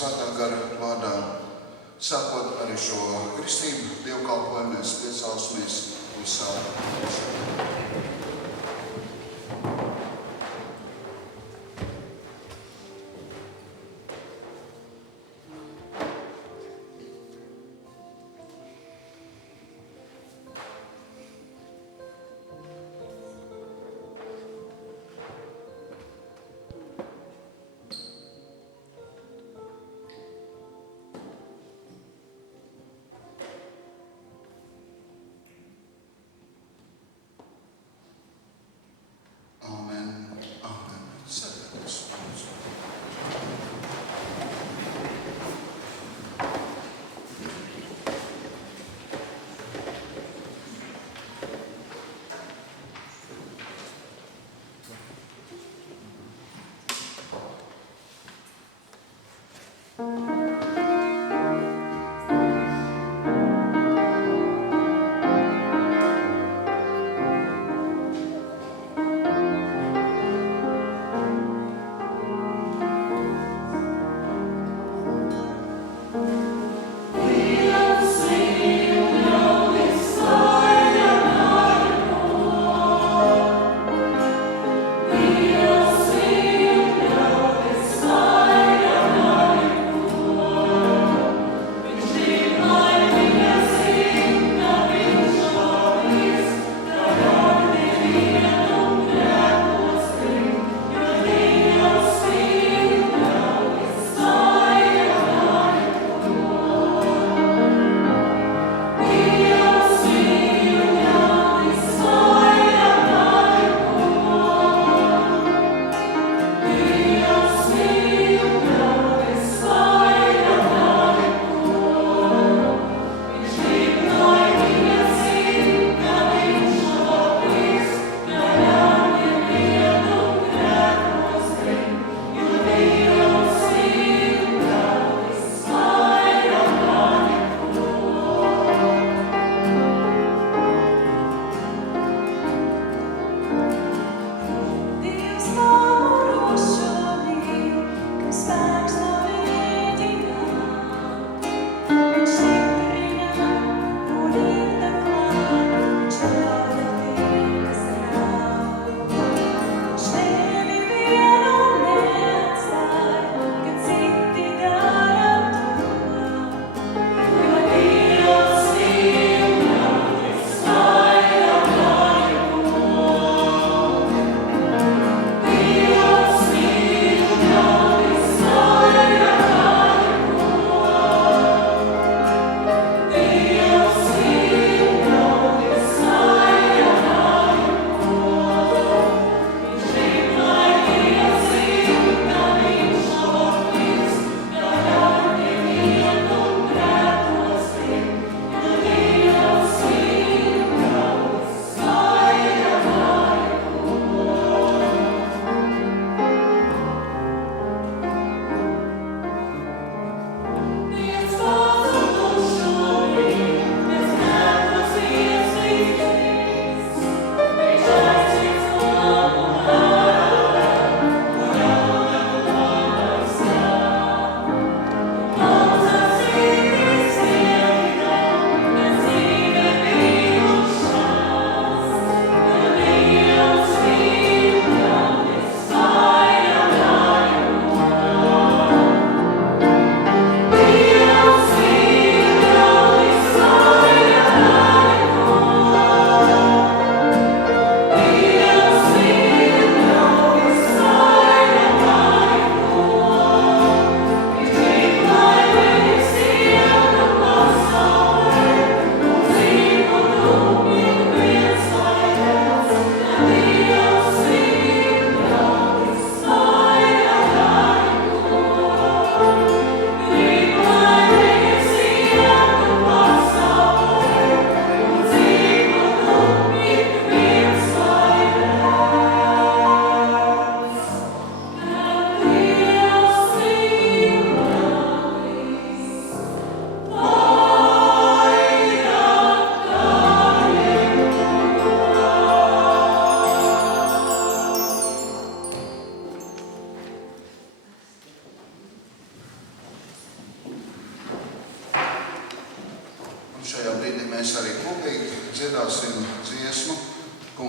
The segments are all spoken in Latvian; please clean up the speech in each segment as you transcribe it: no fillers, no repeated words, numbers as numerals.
Satagar Vada Sapot Arisho Christine Deo Kalpuemen Special Smith Usal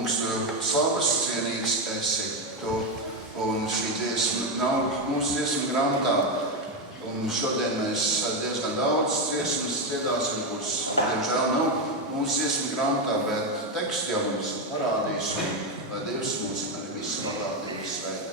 Kungs, tu slavas cienīgs esi tu, un šī dziesma nav mūsu dziesmu grāmatā. Un šodien mēs diezgan daudz dziesmas dziedāsim, kuras, diemžēl, nav mūsu dziesmu grāmatā, bet tekstu jau mums parādīs, un lai Dievs mūs arī visu bagātīgi svētī.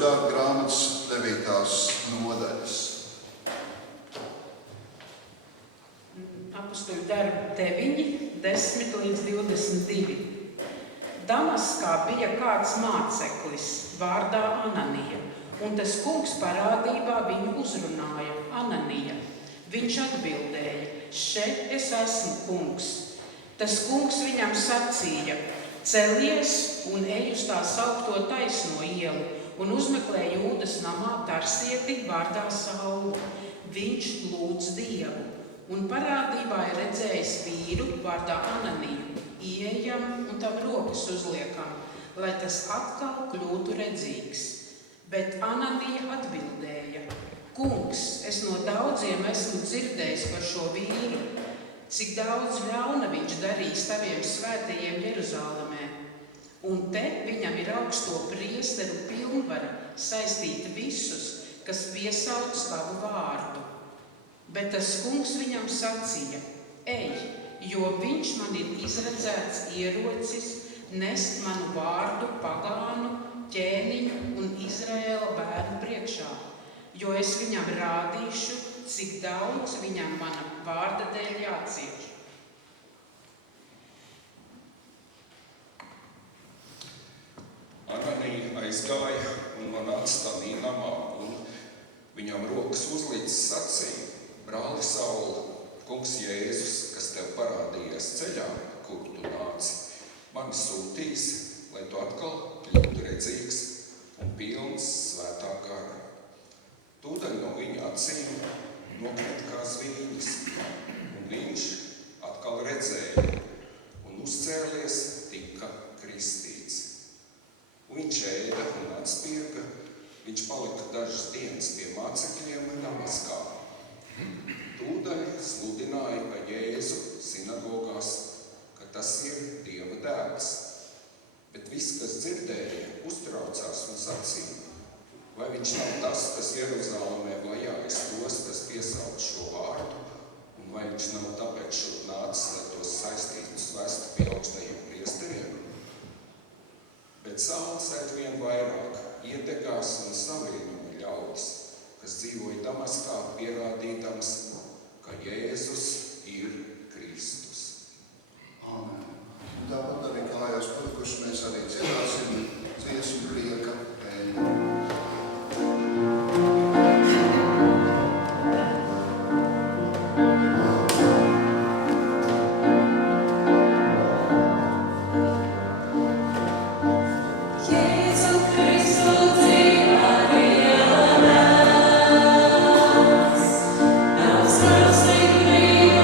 darba grāmatas 9. nodaļas. Apostoļu darbi 9, 10 līdz 22. Damaskā bija kāds māceklis vārdā Ananija, un tas kungs parādībā viņu uzrunāja. Ananija. Viņš atbildēja: Še es esmu, kungs. Tas kungs viņam sacīja: Celies un ej uz tā saukto taisno ielu un uzmeklē Jūdas namā Tarsieti vārdā Saulu. Viņš lūdz Dievu. Un parādībā ir redzējis vīru vārdā Ananiju. Ieejam un tam rokas uzliekam, lai tas atkal kļūtu redzīgs. Bet Ananija atbildēja: Kungs, es no daudziem esmu dzirdējis par šo vīru, cik daudz ļauna viņš darīs taviem svētajiem Jeruzālemē. Un te viņam ir augsto priesteru pilnvara saistīt visus, kas piesauc tavu vārdu. Bet tas kungs viņam sacīja: Ej, jo viņš man ir izredzēts ierocis nest manu vārdu pagānu, ķēniņu un Izraēla bērnu priekšā, jo es viņam rādīšu, cik daudz viņam mana vārda dēļ jācieš. Ananija aizgāja un nonāca tādā namā, un viņam rokas uzlīdz sacīja: Brāli Sauli, kungs Jēzus, kas tev parādījies ceļā, kur tu nāci, mani sūtīs, lai tu atkal kļūtu redzīgs un pilns svētā gara. Tūdaļ no viņa acīm nokrita kā zvīņas, un viņš atkal redzēja, un uzcēlies tika kristīts. Un viņš ēda un atspirga, viņš palika dažas dienas pie mācekļiem Damaskā. Tūdaļ sludināja pa Jēzu sinagogās, ka tas ir Dieva dēls. Bet viss, kas dzirdēja, uztraucās un sacīja: vai viņš nav tas, kas Jeruzālemē vajājas tos, kas piesauc šo vārdu, un vai viņš nav tāpēc šur nācis, lai tos saistītus vestu pie augstajiem priesteriem? Bet Sauls aizvien vairāk ietekās un savienoja ļaudis, kas dzīvoja Damaskā, pierādīdams, ka Jēzus ir Kristus. Amen. Un tāpat arī kājās palikuši mēs arī dziedāsim dziesmu prieka eļļu. Sing me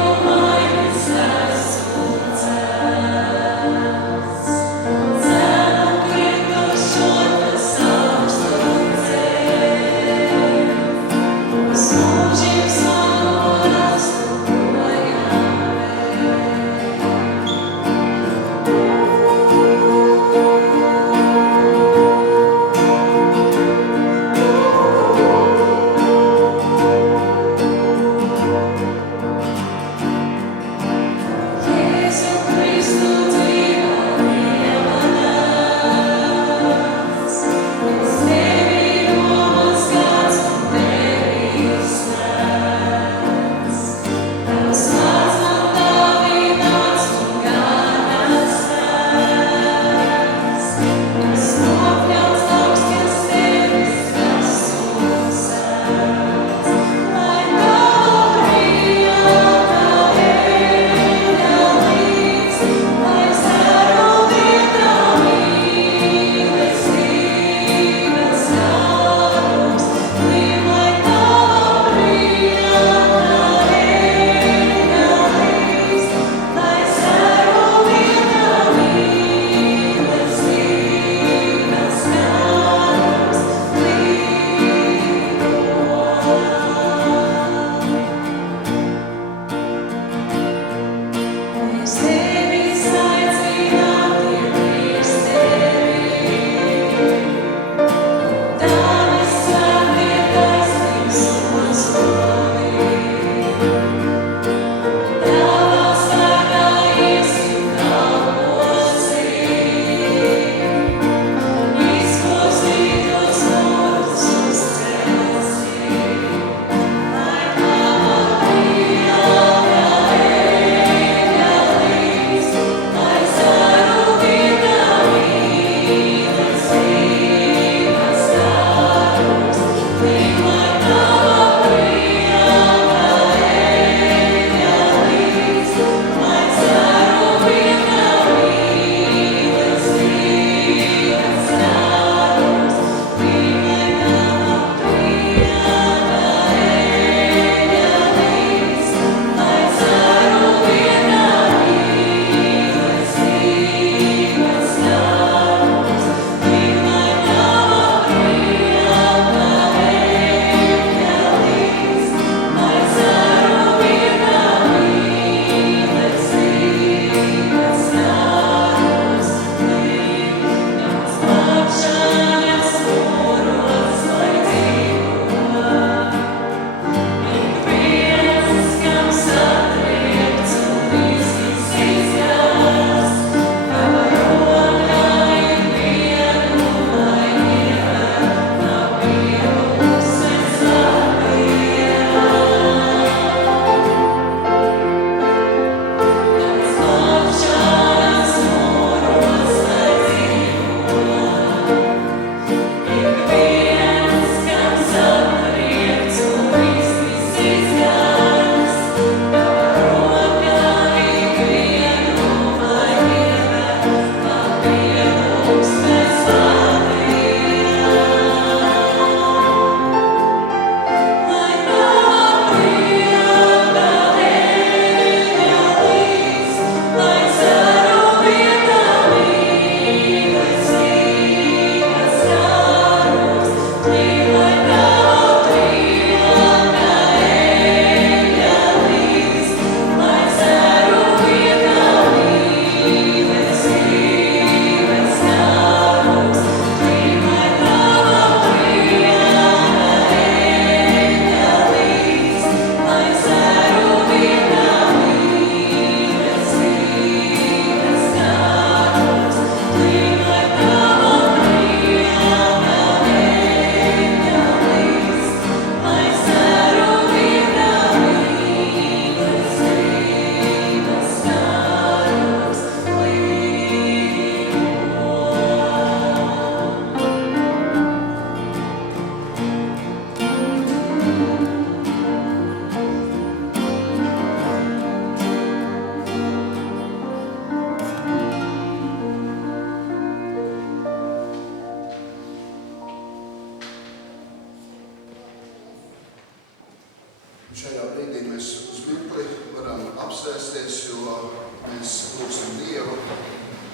mēs lūgsim Dievu,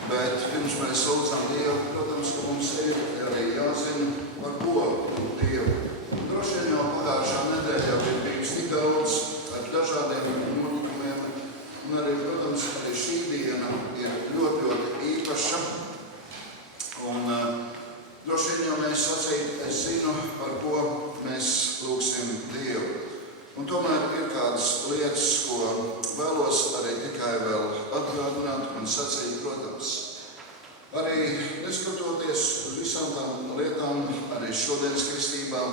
bet pirms mēs lūdzam Dievu, protams, ka mums ir arī jāzina, par ko lūgt Dievu. Droši vien jau pagājušā nedēļā ir bijis tik daudz ar dažādiem notikumiem, un arī, protams, arī šī diena ir ļoti, ļoti īpaša. Un droši vien jau mēs sacīt, es zinu, par ko mēs lūgsim Dievu. Un tomēr ir kādas lietas, ko vēlos arī tikai vēl atgādināt un sacīt, protams. Arī neskatoties uz visām tām lietām, arī šodienas kristībām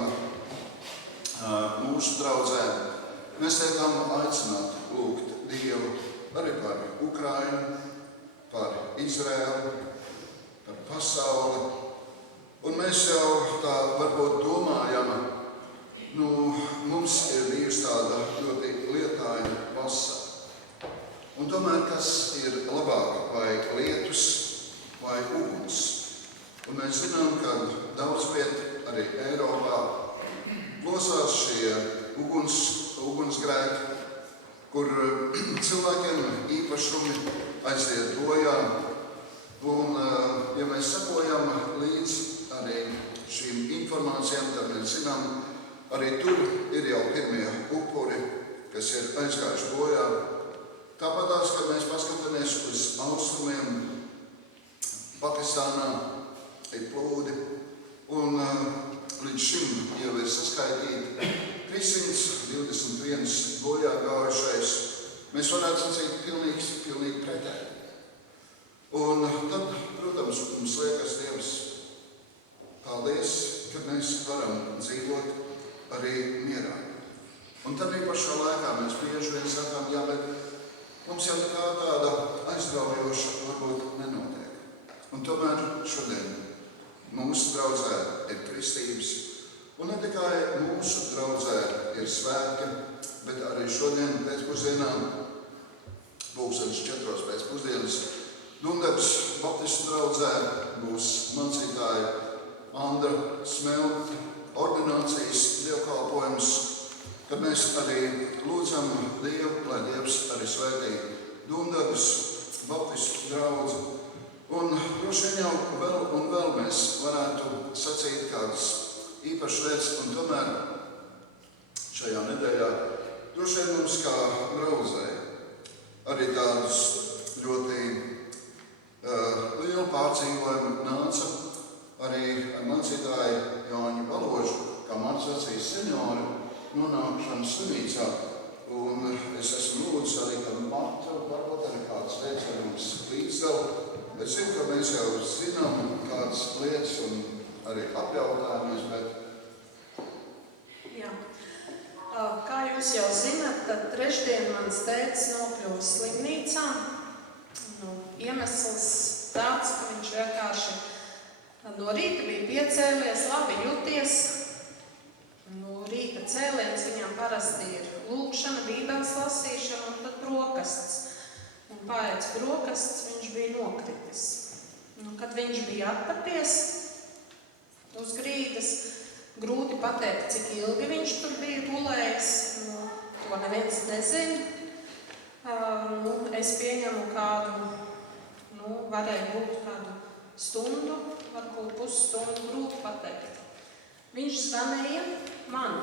mūsu draudzē, mēs tiekam aicināt lūgt Dievu arī par Ukrainu, par Izraēlu, par pasauli. Un mēs jau tā varbūt domājam, mums ir bijusi tāda ļoti lietaina vasara. Un tomēr kas ir labāk, vai lietus, vai uguns? Un mēs zinām, ka daudz viet arī Eiropā plosās šie ugunsgrēki, kur cilvēkiem īpašumi aiziet bojā. Un, ja mēs sekojam līdz arī šīm informācijām, tad mēs zinām, arī tur ir jau pirmie upuri, kas ir aizgājuši bojā. Tāpatās, kad mēs paskatāmies uz austrumiem, Pakistānā ir plūdi, un līdz šim jau ir saskaitīti 321 bojā gājušais. Mēs varētu sacīt pilnīgi pretēji. Un tad, protams, mums liekas Dievs, paldies, ka mēs varam dzīvot arī mierā. Un tad pašā laikā mēs bieži vien sakām, jā, bet mums jau nekā tāda aizraujoša varbūt nenotiek. Un tomēr šodien mūsu draudzē ir kristības, un ne tikai mūsu draudzē ir svētki, bet arī šodien pēcpusdienā, 4:00 pēcpusdienas, Dundabas Baptistu draudzē būs mācītāja Andra Smelta ordinācijas dievkalpojums, kad mēs arī lūdzam Dievu, lai Dievs arī svētī Dundabas Baptistu draudzi. Un droši vien jau vēl mēs varētu sacīt kādas īpašas lietas, un tomēr šajā nedēļā droši vien mums kā draudzē arī tādus ļoti lielu pārdzīvojumu nāca arī ar mācītāju Jāņu Baložu, kā mācīcijas seniori, nonākšanu slimnīcā. Un es esmu lūdzis arī, ka Marta varbūt arī kādas lietas ar mums līdzdala. Es zinu, ka mēs jau zinām kādas lietas un arī apjautājumies, bet... Jā. Kā jūs jau zināt, tad trešdien mans tētis nokļuva slimnīcā. Iemesls tāds, ka viņš vienkārši no rīta bija piecēlies, labi juties. No rīta cēliens viņam parasti ir lūgšana, bībeles lasīšana un tad brokasts. Un pēc brokasts viņš bija nokritis. Kad viņš bija atpaties uz grīdas, grūti pateikt, cik ilgi viņš tur bija gulējis. To neviens nezina. Es pieņemu kādu, varēja būt kādu stundu, varbūt pusstundu, grūti pateikt. Viņš zvanīja man.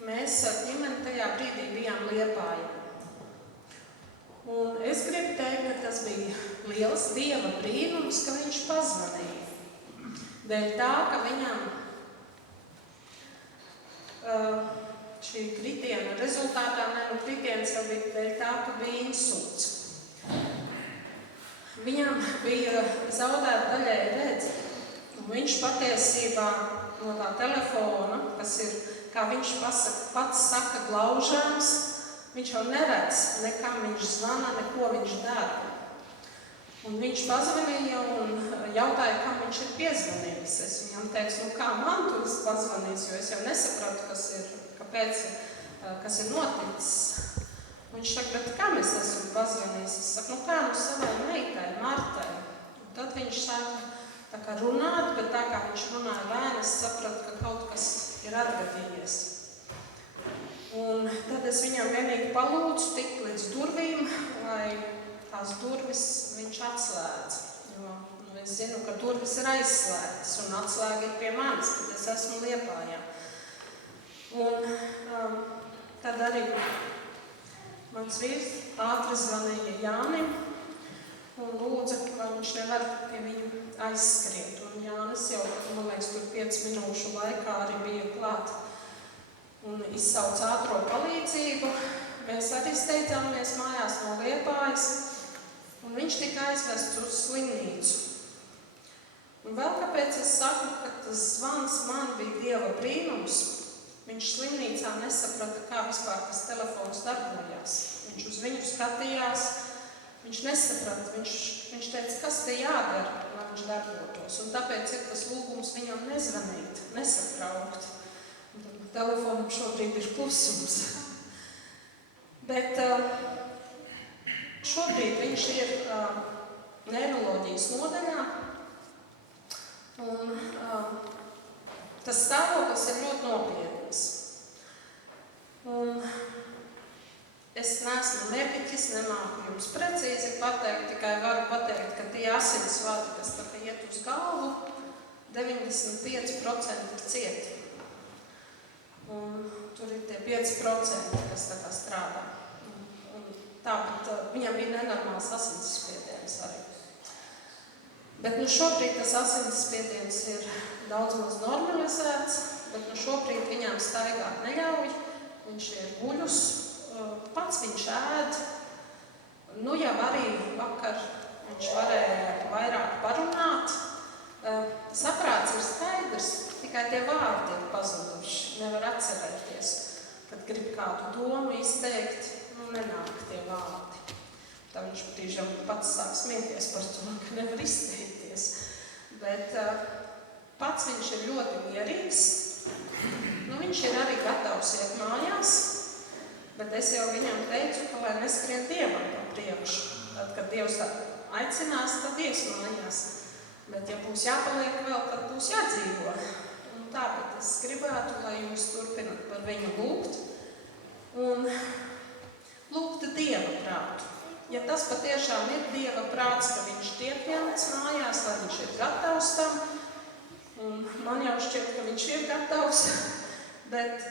Mēs ar ģimeni tajā brīdī bijām Liepājā. Un es gribu teikt, ka tas bija liels Dieva brīnums, ka viņš pazvanīja. Dēļ tā, ka viņam šī kritiena rezultātā, kritiens jau bija dēļ tā, ka bija insults. Viņam bija zaudēta daļēji redze, un viņš patiesībā no tā telefona, kas ir, kā viņš pats saka, glaužāms, viņš jau neredz, nekam viņš zvana, neko viņš dara. Un viņš pazvanīja un jautāja, kam viņš ir piezvanījis. Es viņam teicu, kā man tu esi pazvanījis, jo es jau nesapratu, kas ir noticis. Viņš saka, bet kam es esmu pazvanījis? Es saku, kā savai meitai, Martai. Un tad viņš saka, tā kā runāt, bet tā kā viņš runāja lēni, es sapratu, ka kaut kas ir atgadījies. Un tad es viņam vienīgi palūdzu tikt līdz durvīm, lai tās durvis viņš atslēdz. Jo es zinu, ka durvis ir aizslēgtas un atslēga ir pie manis, kad es esmu Liepājā. Un tad arī mans vīrs ātri zvanīja Jānim un lūdza, vai viņš nevar pie viņu aizskriet. Un Jānis jau, man liekas, tur 5 minūšu laikā arī bija klāt un izsauca ātro palīdzību. Mēs arī steidzāmies mājās no Liepājas, un viņš tika aizvests uz slimnīcu. Un vēl kāpēc es saku, ka tas zvans man bija Dieva brīnums. Viņš slimnīcā nesaprata, kā vispār tas telefons darbojās. Viņš uz viņu skatījās, viņš nesaprata, viņš teica, kas te jādara, lai viņš darbotos. Un tāpēc ir tas lūgums viņam nezvanīt, nesatraukt. Telefonam šobrīd ir klusums. Bet šobrīd viņš ir neiroloģijas nodaļā. Un tas stāvoklis ir ļoti nopietns. Un es neesmu mediķis, nemāku jums precīzi pateikt, tikai varu pateikt, ka tie asinsvadi, kas tā kā iet uz galvu, 95% ir cieti. Un tur ir tie 5%, kas tā kā strādā. Un tāpat viņam bija nenormāls asinsspiediens arī. Bet šobrīd tas asinsspiediens ir daudz maz normalizēts, bet šobrīd viņām staigāt neļauj. Viņš ir guļus, pats viņš ēd. Jau arī vakar viņš varēja vairāk parunāt. Saprāts ir skaidrs, tikai tie vārdi ir pazuduši. Nevar atcerēties, kad grib kādu domu izteikt, nenāk tie vārdi. Tā viņš brīžam pats sāk smieties par to, ka nevar izteikties. Bet pats viņš ir ļoti mierīgs. Viņš ir arī gatavs iet mājās, bet es jau viņam teicu, ka lai neskrien Dievam pa priekšu. Tad, kad Dievs aicinās, tad ies mājās. Bet ja būs jāpaliek vēl, tad būs jādzīvo. Un tāpēc es gribētu, lai jūs turpināt par viņu lūgt un lūgt Dieva prātu. Ja tas patiešām ir Dieva prāts, ka viņš tiek ņemts mājās, lai viņš ir gatavs tam, un man jau šķiet, ka viņš ir gatavs, bet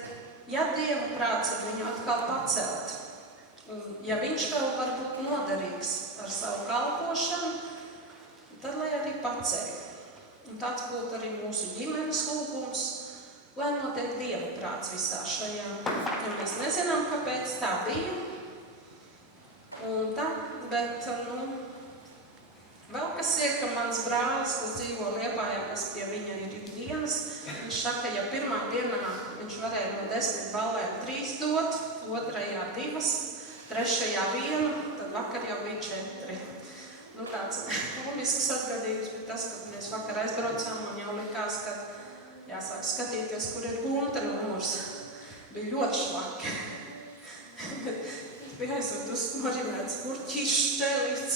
ja Dieva prāts ir viņu atkal pacelt, un ja viņš vēl var būt noderīgs ar savu kalpošanu, tad lai arī paceļ. Un tāds būtu arī mūsu ģimenes lūgums, lai notiek Dieva prāts visā šajā. Ja mēs nezinām, kāpēc tā bija. Un tā, bet vēl kas ir, ka mans brālis, kas dzīvo Liepājā, kas pie viņa ir ikdienas, viņš saka, ja pirmā dienā viņš varēja no 10 ballēm 3 dot, otrajā 2, trešajā 1, tad vakar jau bija 4. Tāds komisks atgadījums bija tas, kad mēs vakar aizbraucām, man jau likās, ka jāsāk skatīties, kur ir gunta numurs. Bija ļoti švaki. Bija aizved uz marinētas kurķīšu šķēlīts,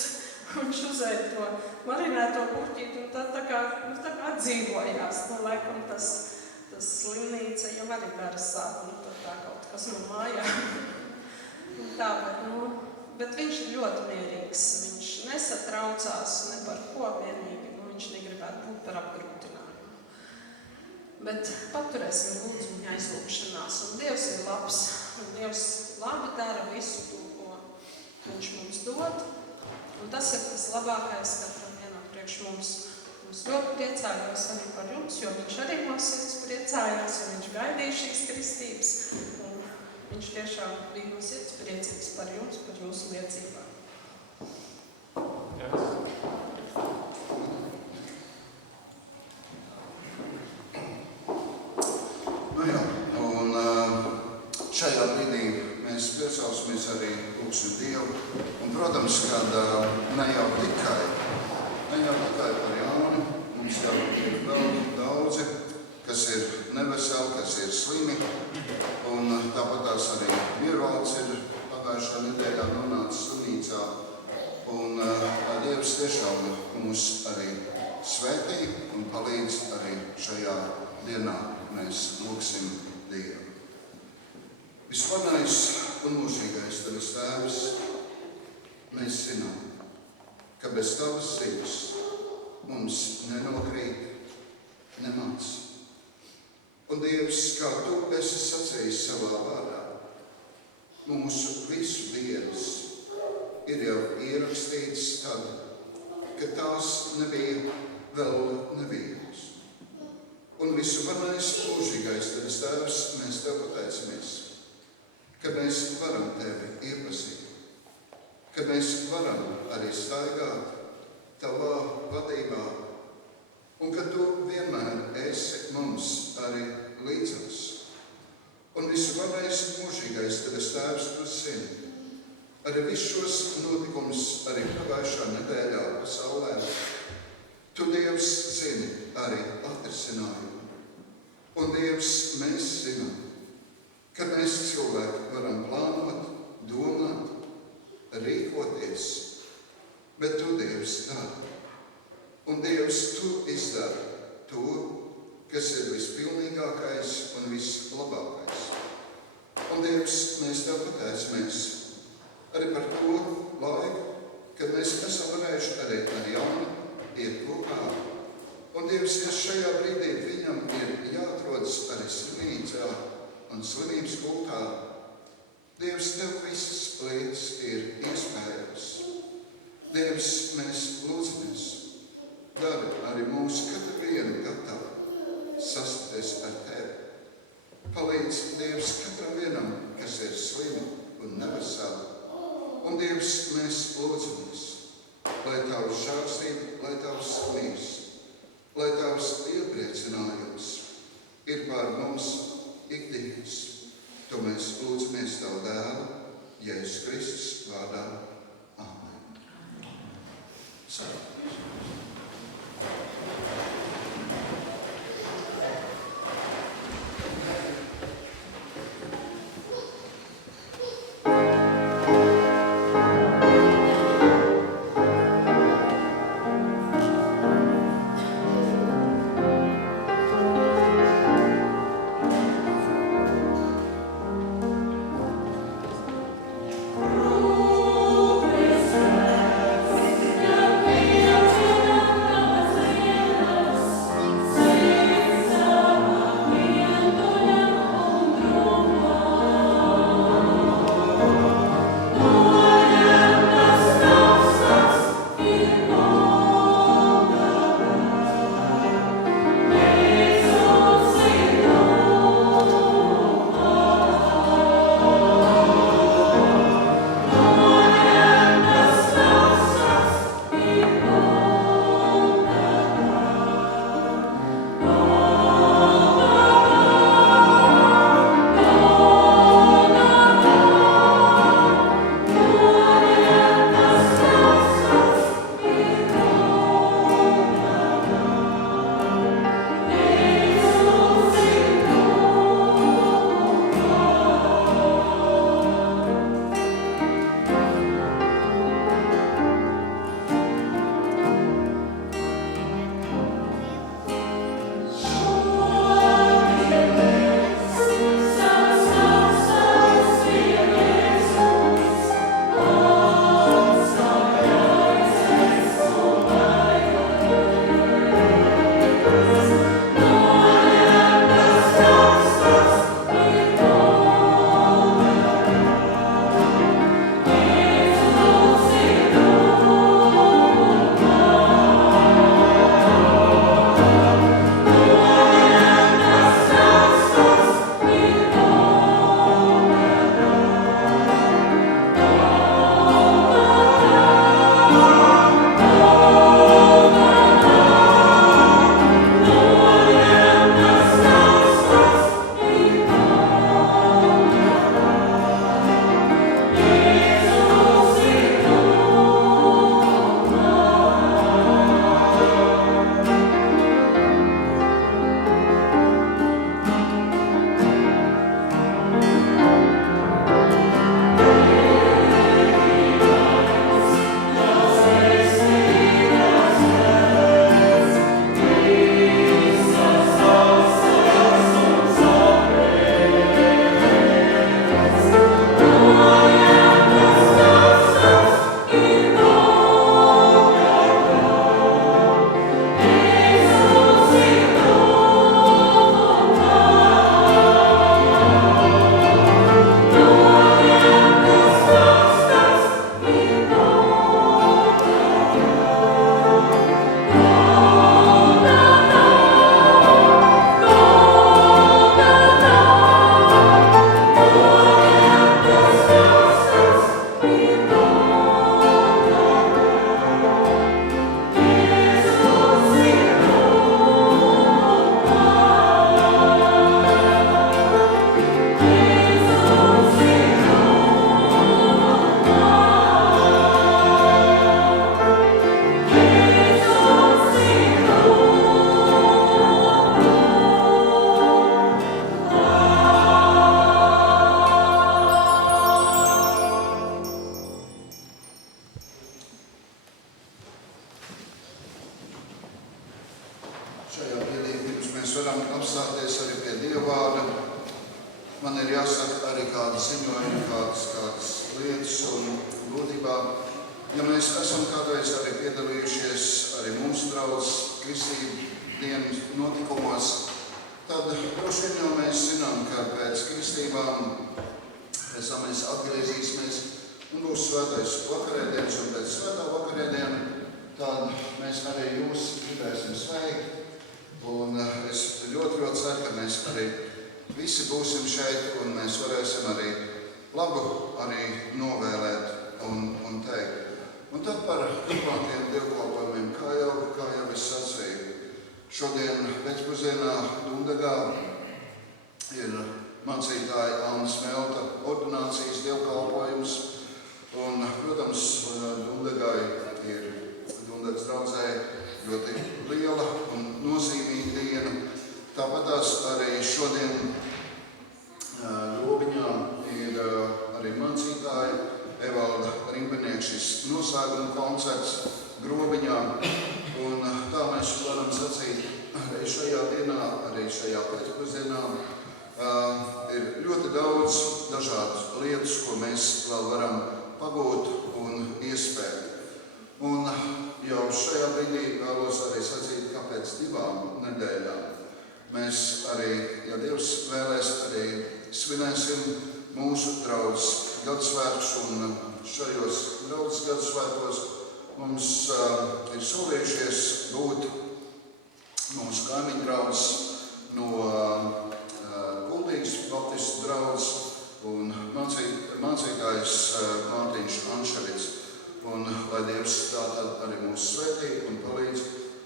un viņš uzēja to marinēto kurķīti, un tā kā atdzīvojās. Laikam tas slimnīca jau arī dara savu, tā kaut kas no mājām. Bet viņš ir ļoti mierīgs, viņš nesatraucās ne par ko vienīgi, viņš negribētu būt par apgrūtinājumu. Bet paturēsim lūdzu viņa aizlūgšanās, un Dievs ir labs, un Dievs labi dara visu to, ko viņš mums dod, un tas ir tas labākais katram vienam priekš mums. Es ļoti priecājos arī par jums, jo viņš arī no sirds priecājās, jo viņš gaidīja šīs kristības, un viņš tiešām bija no sirds priecīgs par jums, par jūsu liecībām. Šajā brīdī mēs piesausimies arī lūgsim Dievu. Un, protams, kad ne jau tikai par Jāni, mums jau ir vēl daudzi, kas ir neveseli, kas ir slimi. Un tāpat tās arī Miervalds ir pagājušā nedēļā nonācis slimnīcā. Un Dievs tiešām mūs arī svētī un palīdz arī šajā dienā mēs lūgsim Dievu. Visvarenais un mūžīgais Tavs Tēvs, mēs zinām, ka bez Tavas ziņas mums nenokrīt nemaz. Un Dievs, kā Tu esi sacījis savā vārdā, mūsu visu dienas ir jau ierakstīts tad, kad tās nebija vēl nevienas. Un visvarenais mūžīgais Tavs Tēvs, mēs Tev pateicamies, ka mēs varam Tevi iepazīt, ka mēs varam arī staigāt Tavā vadībā, un ka Tu vienmēr esi mums arī līdzās. Un visvarenais mūžīgais Tavs Tēvs, Tu zini arī visus šos notikumus arī pagājušā nedēļā pasaulē. Tu, Dievs, zini arī atrisinājumu. Un, Dievs, mēs zinām, ka mēs cilvēki varam plānot, domāt, rīkoties, bet Tu, Dievs, dari. Un, Dievs, Tu izdari to, kas ir vispilnīgākais un vislabākais. Un, Dievs, mēs Tev pateicamies arī par to laiku, kad mēs esam varējuši arī ar jaunu iet kopā. Un, Dievs, ja šajā brīdī viņam ir jāatrodas arī slimnīcā un slimības gultā, Dievs, Tev visas lietas ir iespējamas. Dievs, mēs lūdzamies, dari arī mūsu katru vienu gatavu sastapties ar Tevi. Palīdz, Dievs, katram vienam, kas ir slimi un neveseli. Un, Dievs, mēs lūdzamies, lai Tavs žēlstība, lai Tavs mīrs, lai Tavs iepriecinājums ir pār mums ikdienas. To mēs lūdzamies Tavu dēlu, Jēzus Kristus vārdā. Āmen. Yeah. apstāties arī pie Dieva vārda. Man ir jāsaka arī kādi ziņojumi, kādas lietas un būtībā. Ja mēs esam kādreiz arī piedalījušies arī mums draudz kristību dienas notikumos, tad droši vien jau mēs zinām, ka pēc kristībām pēc tam mēs atgriezīsimies un būs svētais vakarēdienas un pēc svētā vakarēdiena, tad mēs arī jūs gribēsim sveikt. Un es ļoti ceru, ka mēs arī visi būsim šeit un mēs varēsim arī labu arī novēlēt un teikt. Un tad par turpmākajiem dievkalpojumiem, kā jau es sacīju, šodien pēcpusdienā Dundagā ir mācītāja Alna Smelta ordinācijas dievkalpojums. Un, protams, Dundagai ir Dundagas draudzē ļoti liela un nozīmīga diena. Tāpatās arī šodien Grobiņā ir arī mācītāja Evalda Rimpenieka šis noslēguma koncerts Grobiņā. Un tā mēs varam sacīt, arī šajā dienā, arī šajā pēcpusdienā ir ļoti daudz dažādas lietas, ko mēs vēl varam pagūt un iespēt. Un jau šajā brīdī vēlos arī sacīt, ka pēc 2 nedēļām mēs arī, ja Dievs vēlēs, arī svinēsim mūsu draudzes gadasvētkus, un šajos draudzes gadasvētkos mums ir solījušies būt mūsu kaimiņu draudzes no Kuldīgas baptistu draudzes un mācītājs Mārtiņš Anševits. Un lai Dievs tātad arī mūs svētī un palīdz.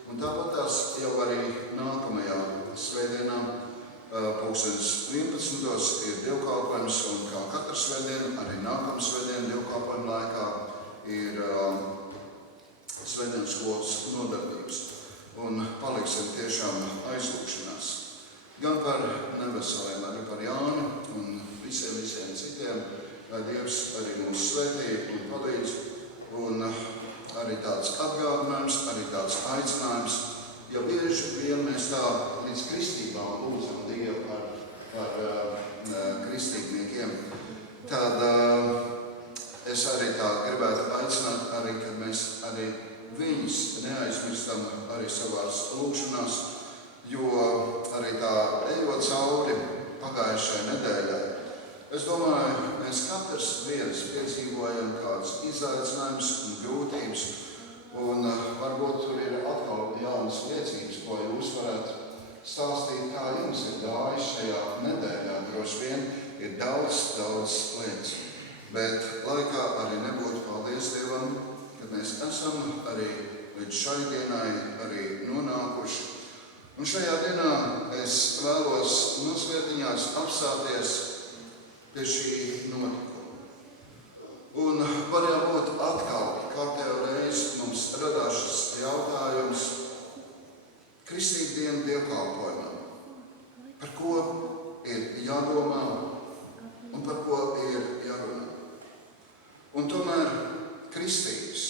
Un tāpat tās jau arī nākamajā svētdienā, 11. ir dievkalpojums, un kā katru svētdienu, arī nākamā svētdiena dievkalpojuma laikā ir svētdienas skolas nodarbības. Un paliksim tiešām aizlūgšanās. Gan par neveseliem, arī par Jāni un visiem citiem, lai Dievs arī mūs svētī un palīdz. Un arī tāds atgādinājums, arī tāds aicinājums, ja bieži vien mēs tā līdz kristībām lūdzam Dievu par kristīgniekiem, tad es arī tā gribētu aicināt, arī, kad mēs arī viņus neaizmirstam arī savās lūgšanās, jo arī tā ejot cauri pagājušajai nedēļai, es domāju, mēs katrs viens piedzīvojam kādas izaicinājumus un grūtības, un varbūt tur ir atkal jaunas liecības, ko jūs varētu stāstīt, kā jums ir gājis šajā nedēļā. Droši vien ir daudz lietas, bet laikā arī nebūtu paldies Dievam, ka mēs esam arī līdz šai dienai arī nonākuši. Un šajā dienā es vēlos mazlietiņās apstāties pie šī notikuma. Un var jau būt atkal, kārtējo reizi mums radās šis jautājums kristīgdienu dievkalpojumam. Par ko ir jādomā un par ko ir jārunā. Un tomēr kristības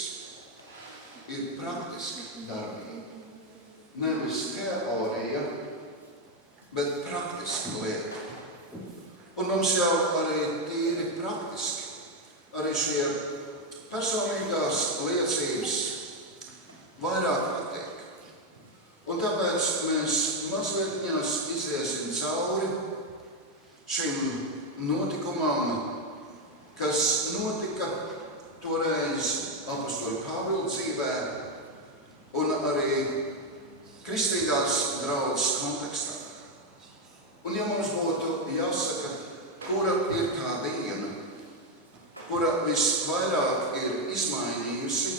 ir praktiski darbība. Nevis teorija, bet praktiski lieta. Un mums jau arī tīri praktiski, arī šie personīgās liecības vairāk patīk. Un tāpēc mēs mazliet iziesim cauri šim notikumam, kas notika toreiz apostoļa Pāvila dzīvē un arī kristīgās draudzes kontekstā. Un ja mums būtu jāsaka, kura ir tā diena, kura visvairāk ir izmainījusi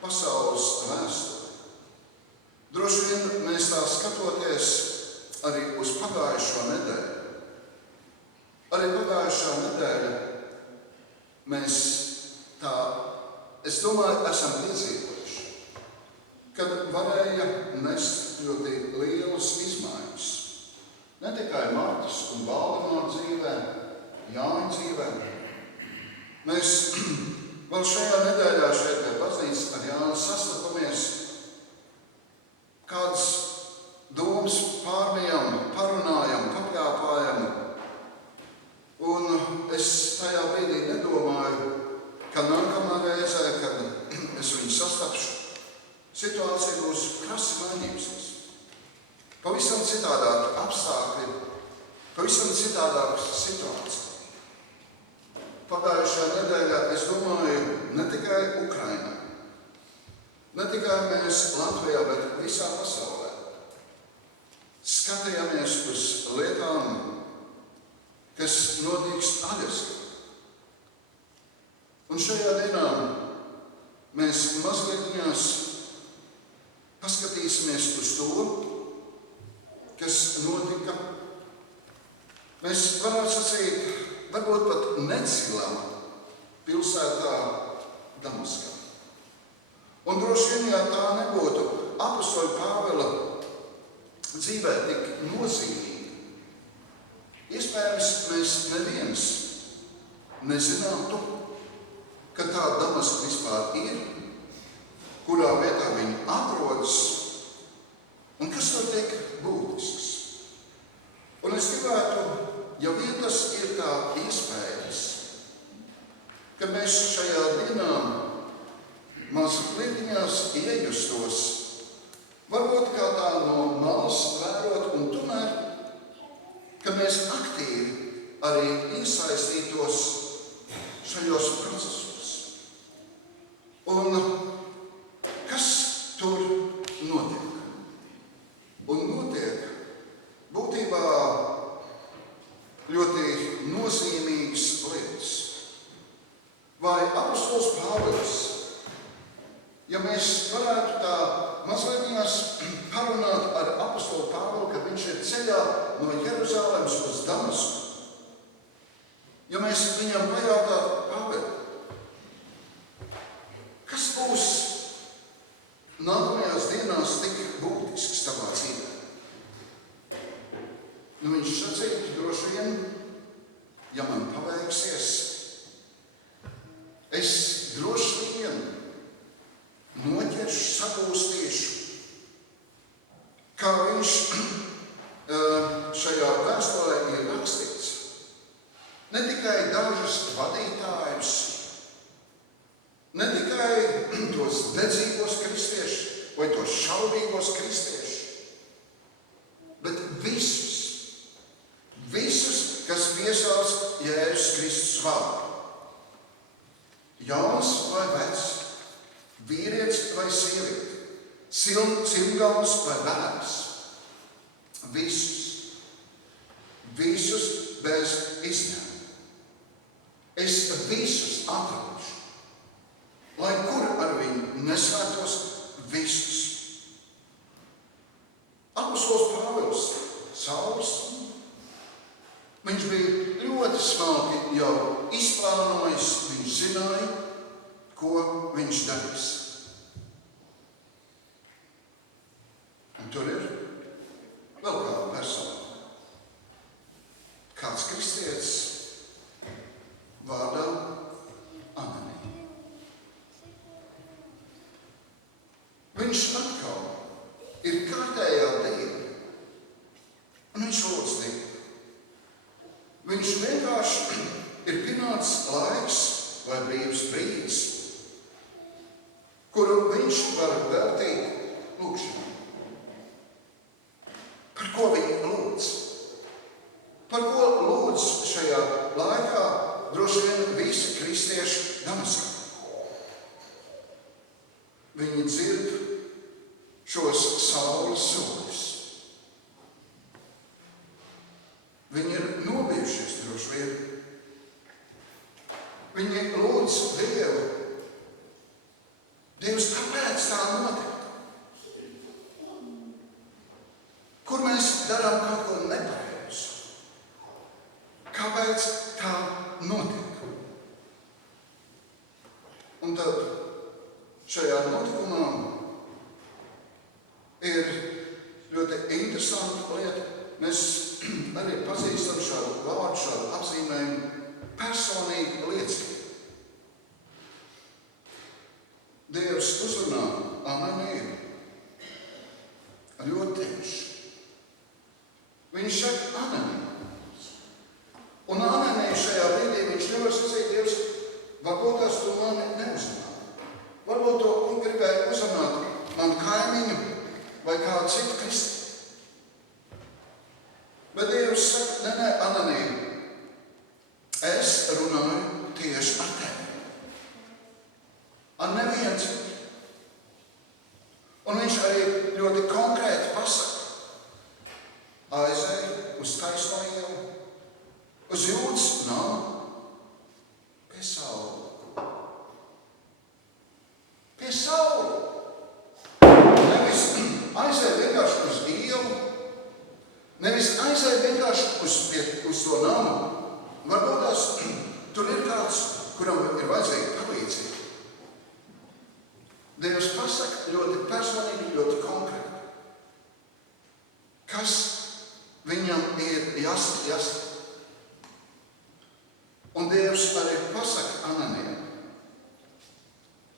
pasaules vēsturi, droši vien mēs tā skatoties arī uz pagājušo nedēļu. Arī pagājušā nedēļa mēs tā, es domāju, esam piedzīvojuši, kad varēja nest ļoti lielas izmaiņas. Ne tikai Martas un Valdemāra dzīvē, Jāņa dzīvē. Mēs vēl šajā nedēļā šeit pie baznīcas ar Jāni sastapamies, kādas domas pārmijā pavisam citādāk apstākļi, pavisam citādāk situācija. Pagājušajā nedēļā, es domāju, ne tikai Ukrainā, ne tikai mēs Latvijā, bet visā pasaulē skatījāmies uz lietām, kas notiks agresīvi. Un šajā dienā mēs mazliet paskatīsimies uz to, kas notika. Mēs varētu sacīt, varbūt pat necilā pilsētā Damaskā. Un droši vien, ja tā nebūtu apostoļa Pāvila dzīvē tik nozīmīga, iespējams, mēs neviens nezinātu, ka tā Damaska vispār ir, kurā vietā viņi atrodas un kas tur tiek būtisks. Un es gribētu, ja vien tas ir tā iespējas, ka mēs šajā dienā mazlietiņās iejustos, varbūt kā tā no malas vērot, un tomēr, ka mēs aktīvi arī iesaistītos šajos procesos. Un kas tur notiek? Un notiek būtībā ļoti nozīmīgas lietas. Vai apostols Pāvils, ja mēs varētu tā mazliet parunāt ar apostolu Pāvilu, kad viņš ir ceļā no Jeruzalemes uz Damasku, ja mēs viņam pajautātu, Pāvil, kas būs nākamajās dienās tik būtisks tavā dzīvē? Viņš sacītu droši vien, ja man paveiksies, es droši vien noķeršu, sapūstīšu, kā viņš šajā vēstulē ir rakstīts. Ne tikai dažus vadītājus, ne tikai tos dedzīgos kristiešus vai tos šaubīgos kristiešus, bet visus, kas piesauc Jēzus Kristus vārdu. Jauns vai vecs, vīrietis vai sieviete, simtgalvs vai bērns. Visus bez izņēmuma. Es visus atradušu, lai kur ar viņu nesvētos visus. Apostols Pāvils, Sauls, viņš bija ļoti smalki jau izplānojis, viņš zināja, ko viņš darīs. Un tur ir vēl kāda persona. Kāds kristietis vārdā Ananija. Viņš atkal ir kārtējā diena, un viņš lūdz Dievu. Viņš vienkārši ir pienācis laiks vai brīdis, kuru viņš var veltīt lūgšanai. Par ko viņi lūdz? Par ko lūdz šajā laikā droši vien visi kristieši Damaskā? Viņi dzird šos saules soļus. Viņi ir nobijušies droši vien. Viņi lūdz Dievu. Dievs, kāpēc tā notiek? Kur mēs darām kaut ko nepareizu? Kāpēc tā notiek? Un tad šajā notikumā ir ļoti interesanta lieta. Mēs arī pazīstam šādu vārdu, šādu apzīmējumu personīgi liecību. Dievs uzrunā Ananiju ļoti tieši. Viņš saka Ananija. Un Ananija šajā brīdī viņš nevar sacīt, Dievs, varbūt tas tu mani neuzrunā. Varbūt to gribēja uzrunāt manu kaimiņu vai kādu citu kristieti. jāsaka. Un Dievs arī pasaka Ananijam: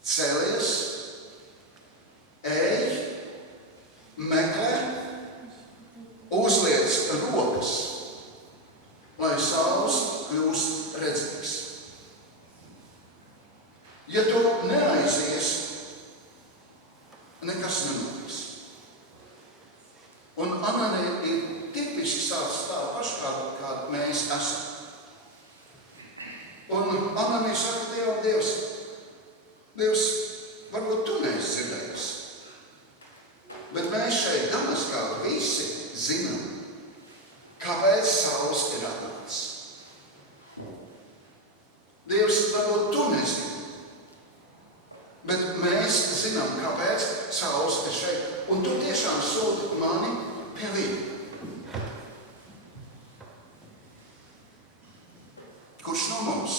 cēlies, ej, meklē, uzliec rokas, lai Sauls kļūst redzīgs. Ja tu neaizies, nekas nenotiks. Un Ananija ir tipiski tāds paši, kā mēs esam. Un Ananija saka Dievam: Dievs, varbūt tu neesi dzirdējis, bet mēs šeit Damaskā visi zinām, kāpēc Sauls ir atnācis. Dievs, varbūt tu nezini, bet mēs zinām, kāpēc Sauls ir šeit. Un tu tiešām sūti mani pie viņa. Kurš no mums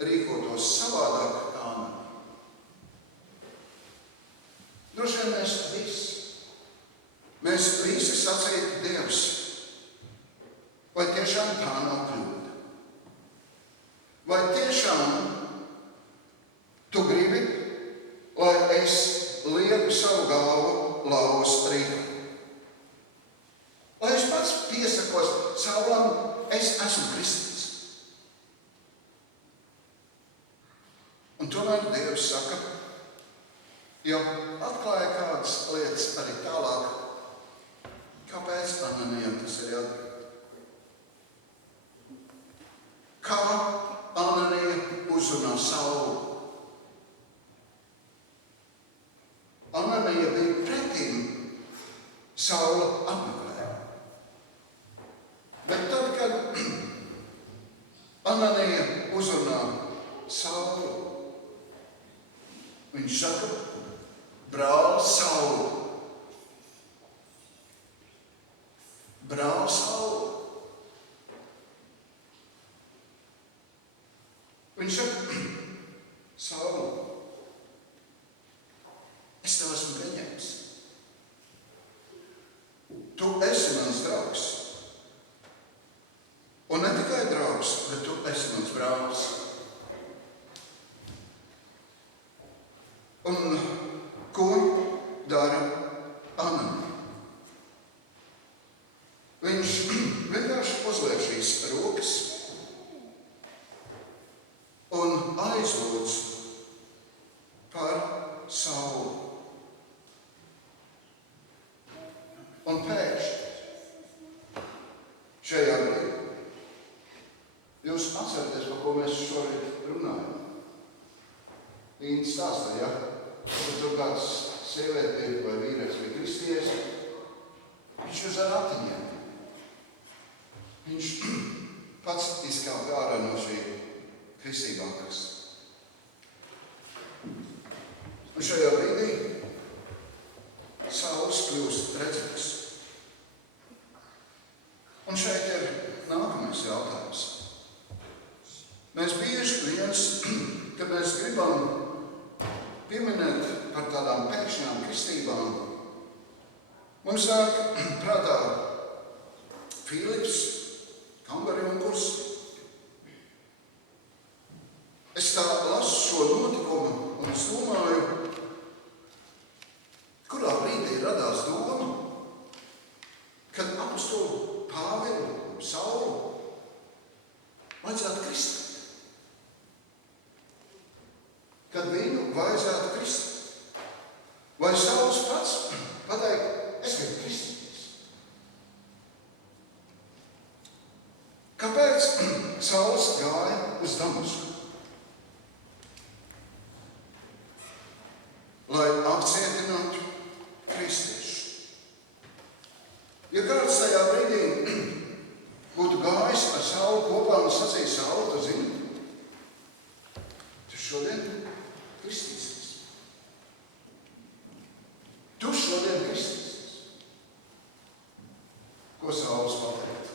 rīkotos savādāk kā Ananija? Droši vien mēs visi. Mēs visi sacītu: Dievs, vai tiešām tā nav kļūda? Vai tiešām tu gribi, lai es lieku savu galvu lauvas rīkā? Lai es pats piesakos Saulam: es esmu kristīts. Un tomēr Dievs saka, jo atklāja kādas lietas arī tālāk, kāpēc Ananijam tas ir jādara. Kā Ananija uzrunā Saulu? Ananija bija pretim Saula apmeklējumam. Bet tad, kad Ananija uzrunā Saulu, viņš saka: brāl Saulu, brāl Saulu. Viņš saka: Saulu, es tev esmu pieņēmis. Tu esi mans draugs. Un ne tikai draugs, bet tu esi mans brālis. Un ko dara Ananija? Viņš vienkārši uzliek šīs rokas un aizlūdz par Saulu. Un pēkšņi šajā brīdī jūs atceraties, par ko mēs šorīt runājam? Viņa stāstā, ja? Kad tur kāds sieviete vai vīrietis bija kristies, viņš uz ar ratiņiem. Viņš pats izkāpa ārā no šī kristība akrasta. Un šajā brīdī Sauls kļūst redzīgs. Un šeit ir nākamais jautājums. Mēs bieži viens, kad mēs gribam pieminēt par tādām pēkšņām kristībām, mums nāk prātā Filips, Kambarjunkurs. Es tā lasu šo notikumu un es domāju, kurā brīdī radās doma, kad apostolu Pāvilu un Saulu vajadzētu kristīt. Kad viņu vajadzētu kristīt. Vai Sauls pats pateikt: es gribu kristīties? Kāpēc Sauls gāja uz Damasku? Lai apcietinātu kristiešus. Ja kāds tajā brīdī būtu gājis ar Saulu kopā un sacījis: Saulu, tu zini, tu šodien kristīsies. Tu šodien kristīsies. Ko Sauls pateikt?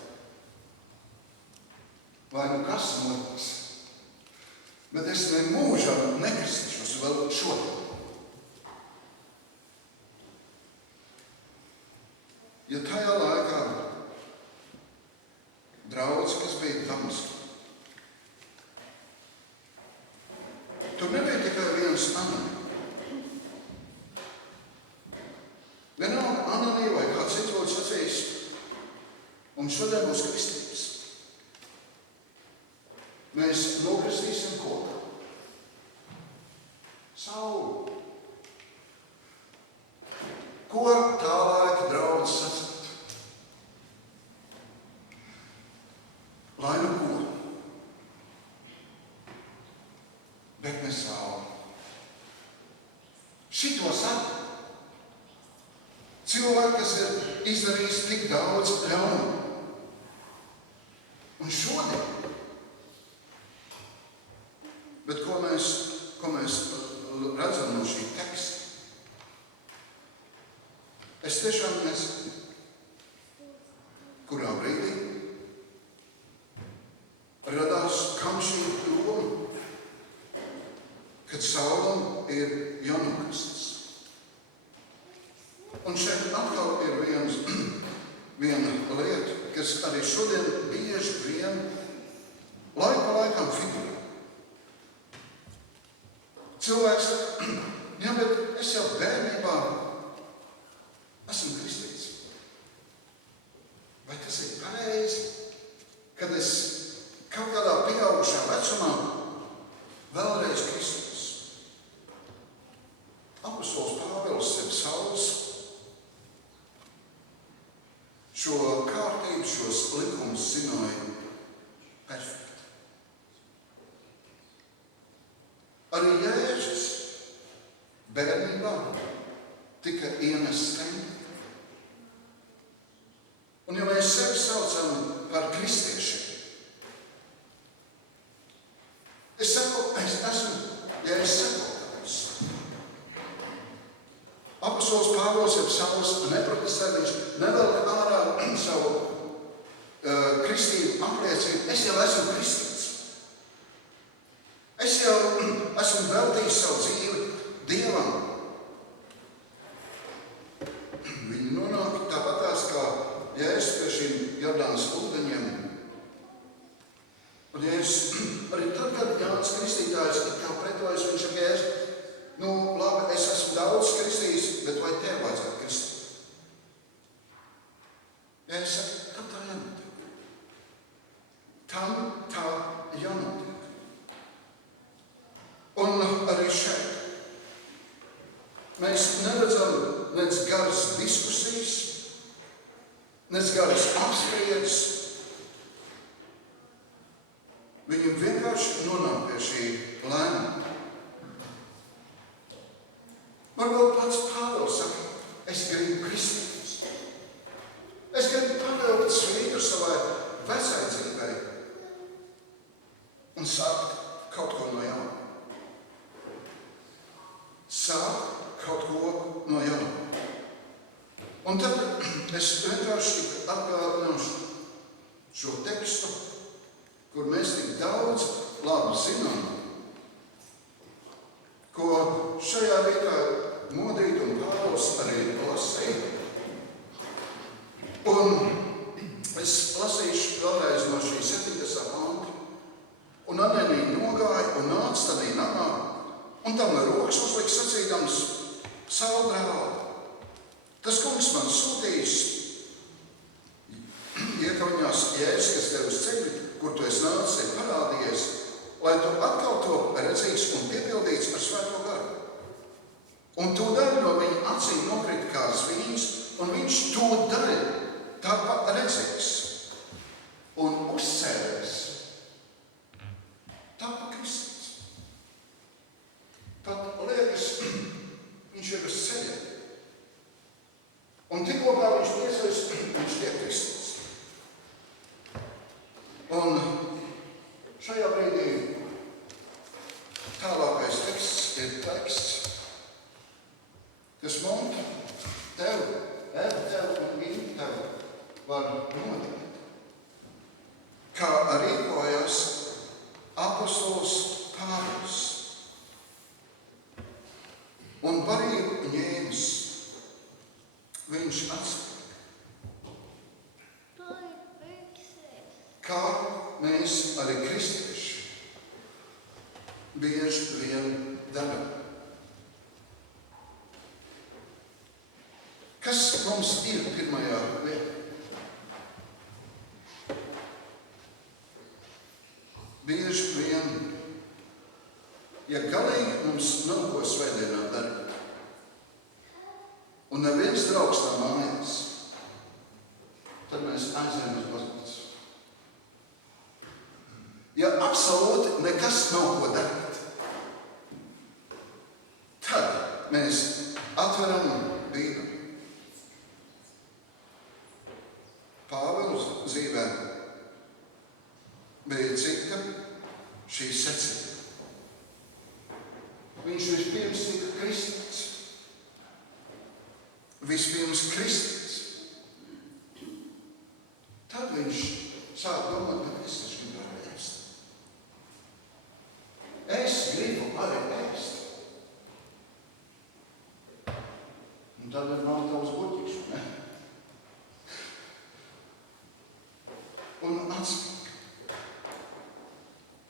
Vai nu kas notiks? Bet es nemūžam nekristīšos vēl šodien. Ja tajā laikā Sauli. Ko tā laika draudz sacīt? Lai nu ko. Bet ne Sauli. Šito saka cilvēki, kas ir izdarījis tik daudz ļaunu. Un šodien. Bet ko mēs redzam no šī teksta? Es tiešām nezinu, kurā brīdī radās kam šī doma, kad Saulam ir jānokastas. Un šeit atkal ir viena lieta, kas arī šodien bieži vien laiku pa laikam figurē. Cilvēks saka, jā, bet es jau bērnībā esmu kristīts. Vai tas ir pareizi, kad es kaut kādā pieaugušā vecumā vēlreiz kristīts? Apostols Pāvils ir Sauls šo kārtību, šos likumus zināja perfekti. Arī Jēzus bērnībā tika ienests templī. Un ja mēs sevi saucam par kristiešiem, es esmu sekotājs. Apostols Pāvils ir Sauls neprotestē, viņš nevelk ārā savu kristību apliecību. Es jau esmu kristīts. Es jau esmu veltījis savu dzīvi Dievam. Viņi nonāk tāpatās kā Jēzus pie šīm Jordānas ūdeņiem. Un Jēzus arī tad, kad Jānis Kristītājs ir kā pretojas, viņš saka, Jēzus, nu labi, es esmu daudz kristījis, bet vai tev vajadzētu kristīt? Jēzus saka, kam tā jānotiek? Tam tā jānotiek. Un arī šeit mēs neredzam nec garas diskusijas, nec garas apspriedes. Viņi vienkārši nonāk pie šī lēmuma. Varbūt pats Pāvils saka, es gribu kristīties. Es gribu pavilkt svītru savai vecai dzīvei un sākt kaut ko no jauna. Sākt kaut ko no jauna. Un tad es vienkārši atgādināšu šo tekstu, kur mēs tik daudz labi zinām, ko šajā vietā Modrīt un Pāvils arī lasīja. Un es lasīšu vēlreiz no šī 17. panta. Un Ananija nogāja un nāca tādī namā, un tam rokas uzlika sacīdams, Saul brāl, tas kungs man sūtījis, iekauņās Jēzus, kas tev uz ceļu, kur tu esi nācis, ir parādījies, lai tu atkal to redzīsi un piepildīts ar svēto garu. Un tūdaļ no viņa acīm nokrita kā zvīņas, un viņš tūdaļ tāpat redzēs un uzcēlēs. Tāpat kristīts. Pat liekas, viņš ir uz ceļa. Un tikko kā viņš piesais, viņš tiek kristīts. Un šajā brīdī tālākais teksts ir teksts, kas mums tev un viņa tev var nodot. Kā rīkojas apostols Pāvils un barību ņēmis, viņš atsaka. Kā mēs arī kristieši bieži vien darām. Kas mums ir pirmajā vietā? Bieži vien ja galīgi mums nav ko svētdienā darīt, un neviens draugs nav mājās, tad mēs aizējam uz baznīcu. Ja absolūti nekas nav ko darīt, tad mēs atveram Bībeli. Pāvils dzīvē bija cita šī secība. Viņš vispirms tika kristīts. Vispirms kristīts. Tad viņš sāk domāt, bet es taču gribu arī ēst. Es gribu arī ēst. Un tad ir nav tavs buķis, ne? Un atspīk.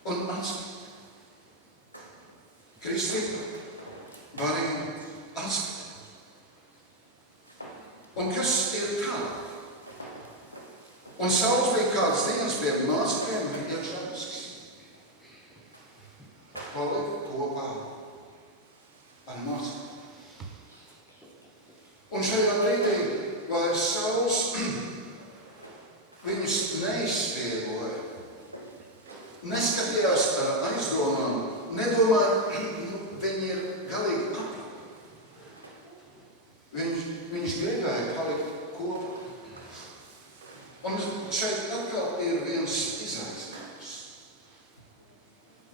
Un atspīk. Kristība, varība, atspīk. Un kas ir tālāk? Un Sauls bija kādas dienas pie mācekļiem, bija iekšānisks. Palika kopā ar mācekļiem. Un šajā brīdī vairs Sauls viņus neizspiegoja, neskatījās ar aizdomām, nedomāja, viņi ir galīgi apli. Viņš gribēja palikt kopā. Un šeit atkal ir viens izaicinājums.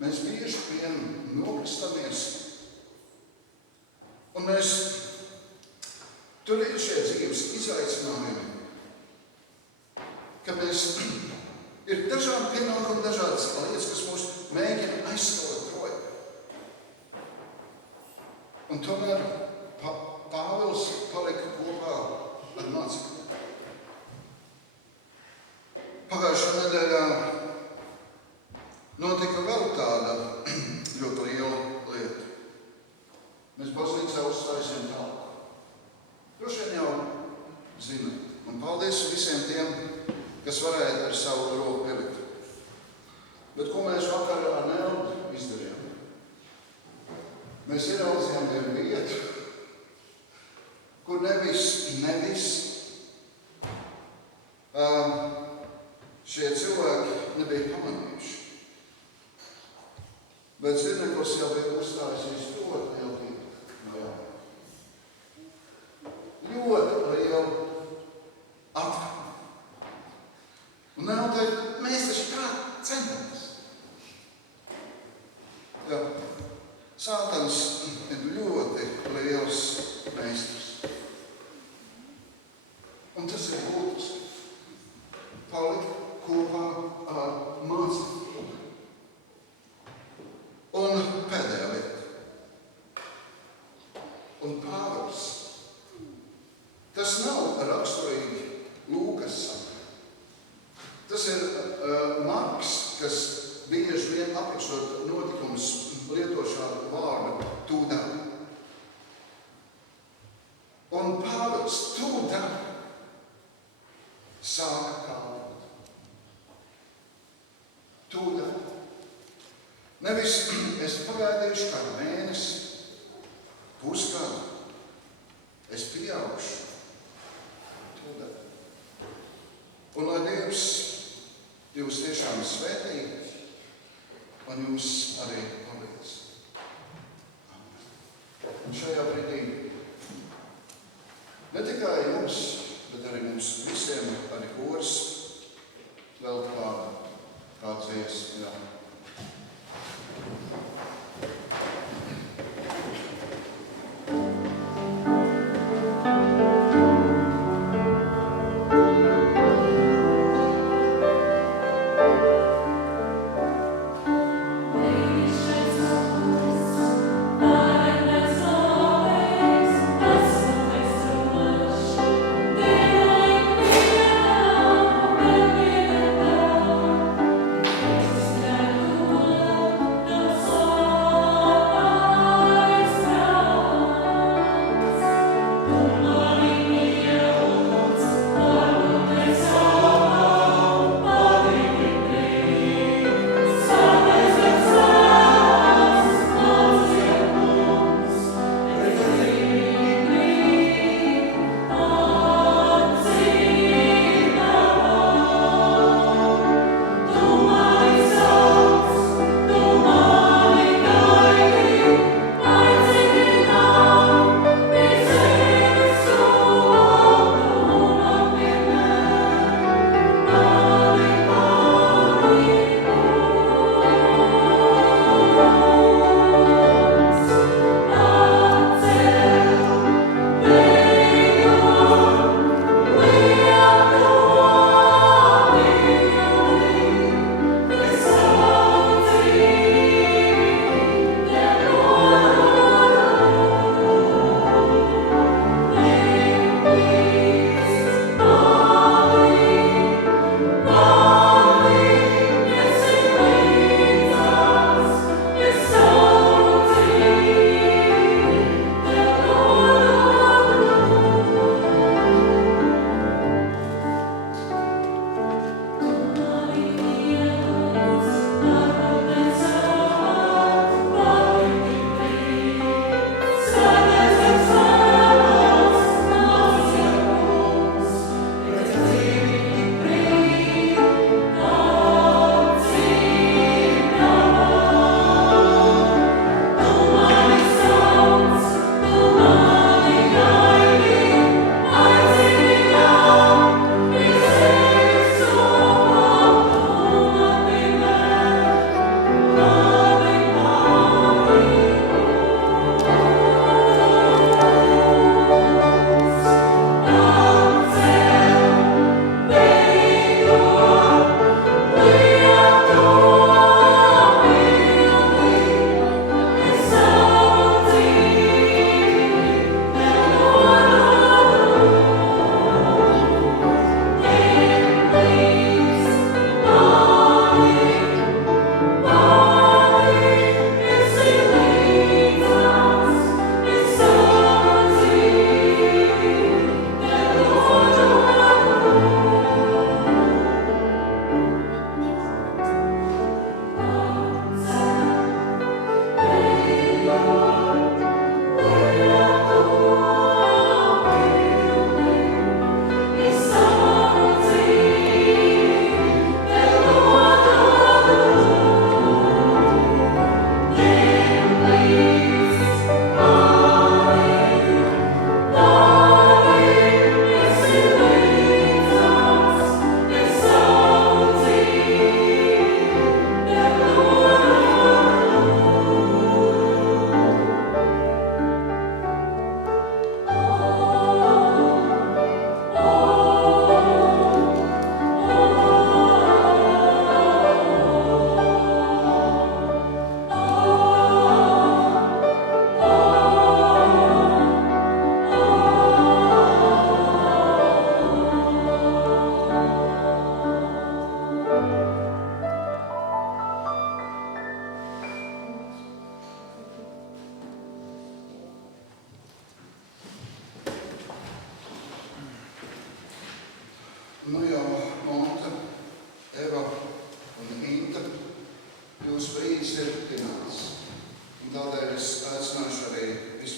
Mēs bieži vien nokristamies, un mēs tur ir šie dzīves izaicinājumi, ka mēs ir dažādi pienākumi, dažādas lietas, kas mūs mēģina aizstāvēt projām. Un tomēr Pāvils palika kopā ar mācekļiem. Pagājušā nedēļā notika vēl tāda ļoti liela lieta. Mēs baznīcā uzstāsim tālāk. Droši vien jau zināt. Un paldies visiem tiem, kas varēja ar savu roku pielikt. Bet ko mēs vakar ar Neldu izdarījām? Mēs ieraudzījām vienu vietu, kur nevis šie cilvēki nebija pamanījuši. Bet zirneklis jau bija uzstājusies ļoti lielu no jauna. Ļoti lielu atveru. Un nav teikt, mēs taču tā centamies. Jā, Sātans ir ļoti liels meistars. Un tas ir būtiski. Palikt kopā ar mācekļiem. Un pēdējā lieta. Un Pāvils. Tas nav raksturīgi Lūkas saka. Tas ir Marks, kas bieži vien aprakstot notikumus lieto šādu vārdu tūdaļ. Un Pāvils tūdaļ sāka kalpot. Tūdaļ. Nevis es pagaidīšu kādu mēnesi, pusgadu. Es pieaugšu. Tūdaļ. Un lai Dievs jūs tiešām svētī un jūs arī palīdz. Un šajā brīdī ne tikai jums, bet arī mums visiem, arī koris, vēl kāds dziesmu. Jā. Thank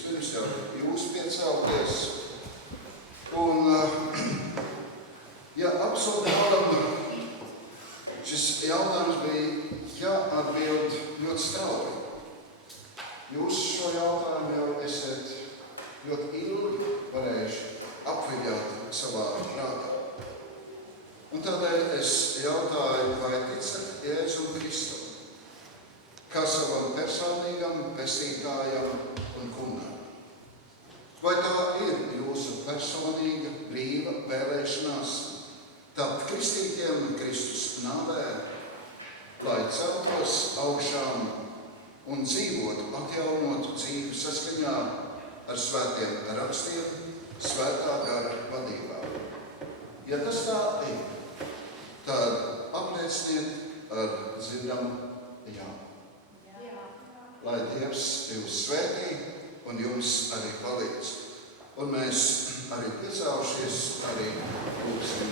Vispirms jau jūs piecelties. Un, ja absolūti šis jautājums bija jāatbild ļoti strauji. Jūs šo jautājumu jau esat ļoti ilgi varējuši apviļāt savā prātā. Un tādēļ es jautāju, vai ticat Jēzum Kristum, kā savam personīgam pestītājam un kungam? Vai tā ir jūsu personīga brīva vēlēšanās tapt kristītiem Kristus nāvē, lai celtos augšām un dzīvotu atjaunotu dzīvi saskaņā ar svētiem rakstiem, svētā gara vadībā? Ja tas tā ir, tad aplieciniet ar dzirdam jā. Lai Dievs jūs svētī un jums arī palīdz. Un mēs arī piecēlušies, arī lūgsim.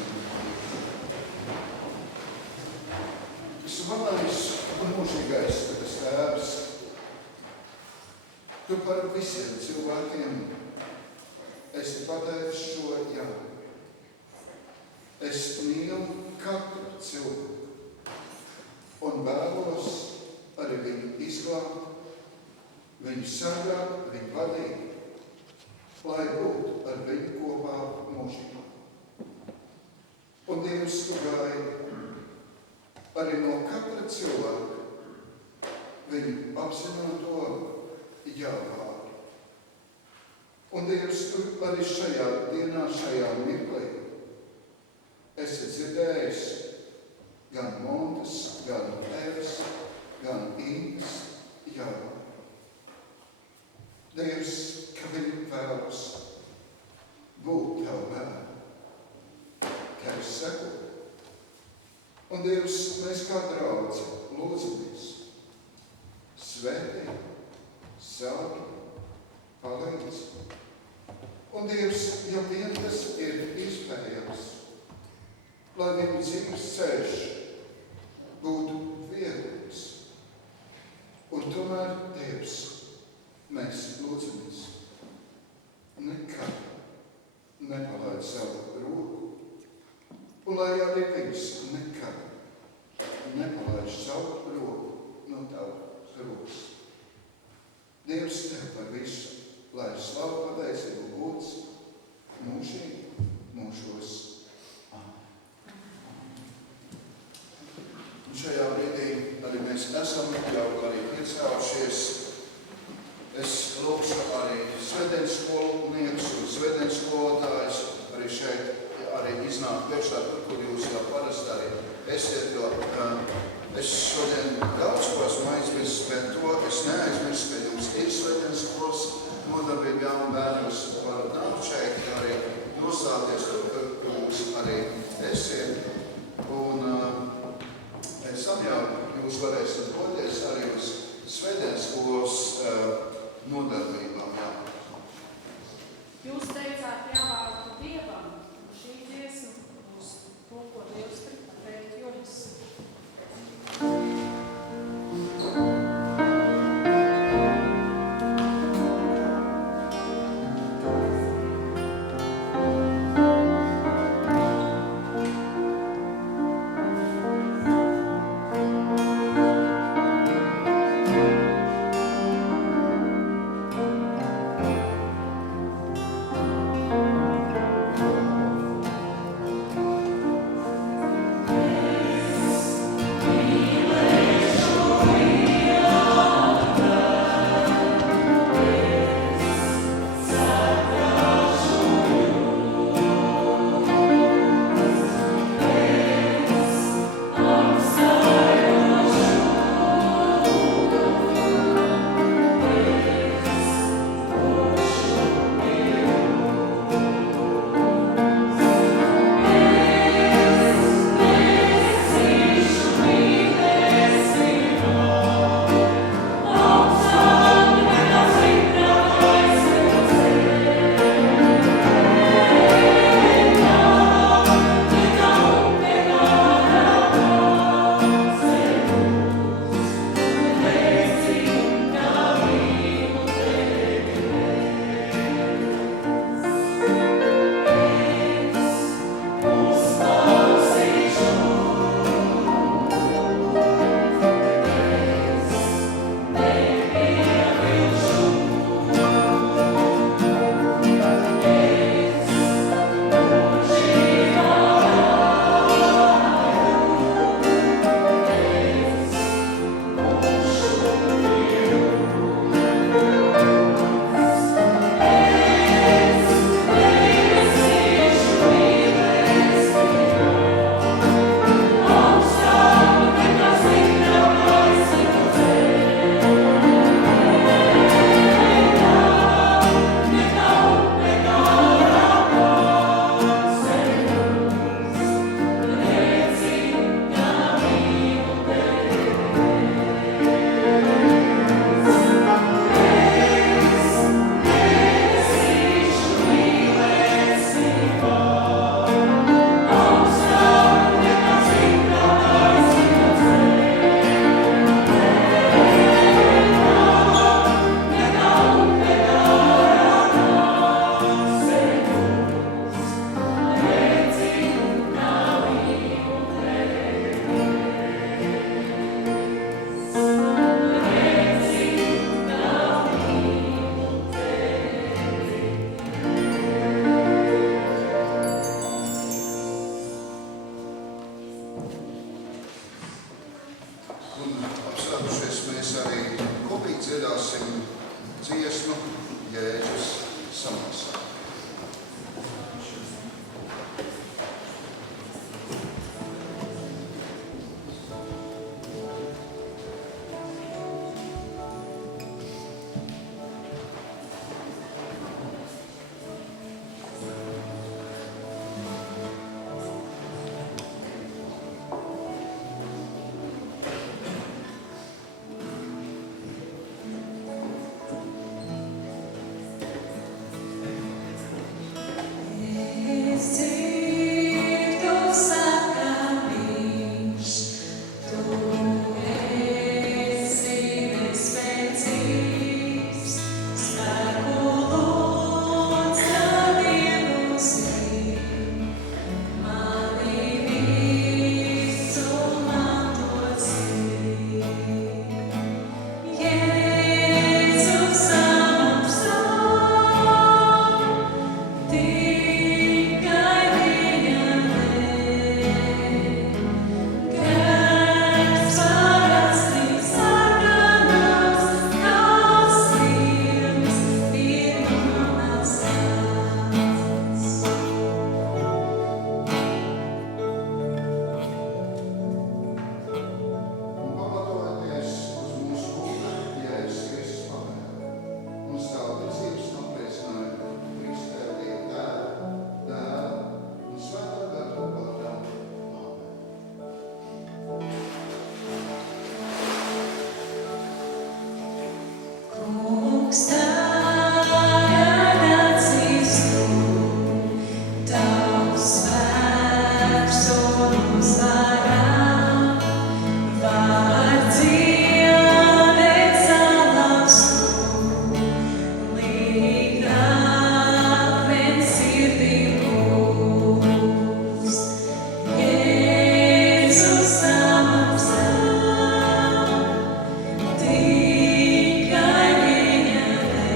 Svarais un mūžīgais Tēvs, Tu par visiem cilvēkiem esi pateicis šo jā. Es mīlu katru cilvēku un vēlos arī viņu izglābt, viņu sargāt, viņu vadīt, lai būtu ar viņu kopā mūžībā. Un Dievs, Tu gaidi arī no katra cilvēka viņu apzināto jāvārdu. Un Dievs, Tu arī šajā dienā, šajā mirklī esi dzirdējis gan Montes, gan Evas, gan Ingas jāvārdu. Dievs, ka viņi vēlas būt Tavu bērni, ka es sekoju. Un Dievs, mēs kā draudzi lūdzamies, svētī, sargi, palīdz. Un Dievs, ja vien tas ir iespējams, lai viņu dzīves ceļš būtu viegls. Un tomēr, Dievs, mēs lūdzamies, nekad nepalaid savu roku, un lai arī viņš nekad nepalaid savu roku no Tavas rokas. Dievs, Tev par visu, lai slavu, pateicību, gods mūžīgi mūžos. Un šajā brīdī arī mēs esam jau arī piecēlušies. Es lūkšu arī svētdienas skolniekus un svētdienas skolotājus arī šeit arī iznāk priekšā, kur jūs jau parasti arī esiet, jo es šodien daudz ko esmu aizmirsis, bet to es neaizmirsu, ka jums ir svētdienas skolas nodarbība jaunu bērnu, jūs varat nākt šeit, arī nostāties, kur jūs arī esiet. Un pēc tam jau jūs varēsiet doties arī uz svētdienas skolu Mums tā ticības apliecināja Kristē Dieva Tēva, Dēla un Svētā gara vārdā. Kungs tagad atzīstu, Tavs spēks un uzvara, var dziedēt salapstu, līgt akmens sirdī lūgst. Jēzus samaksā, tikai viņa dēļ.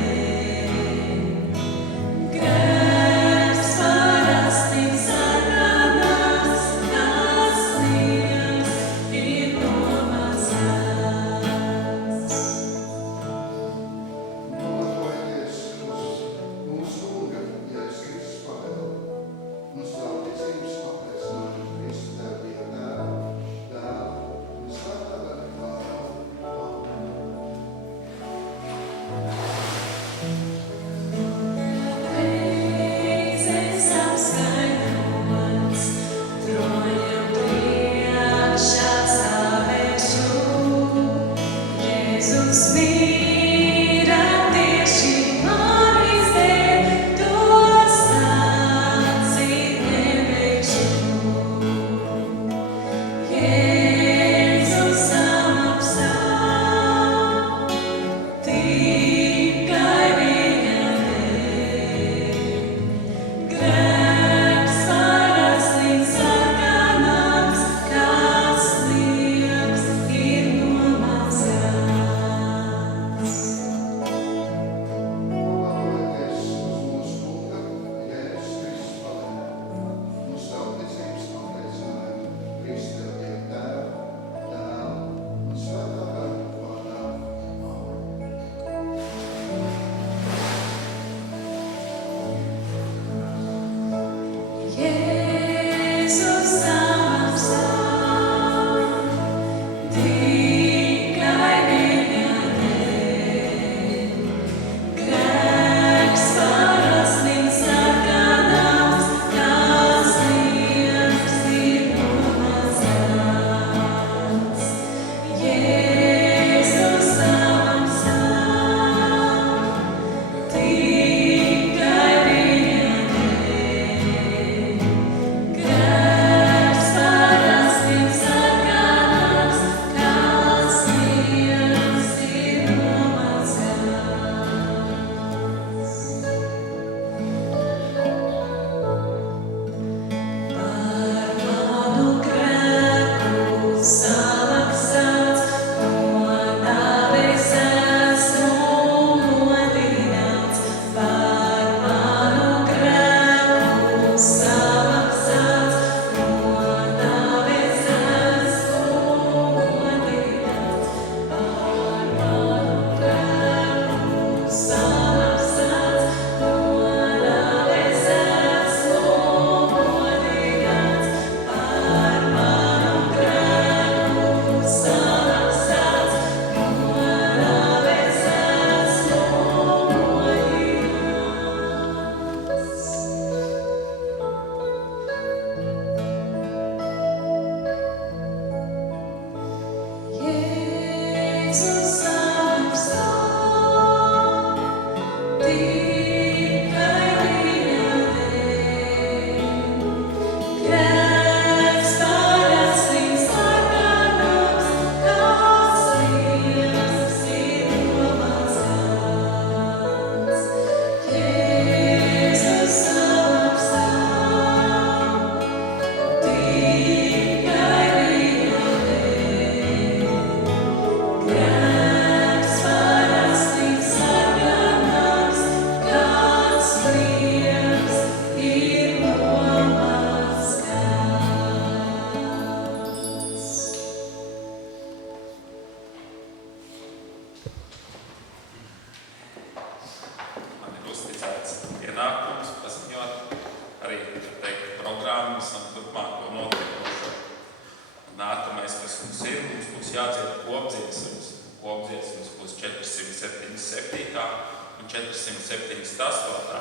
478.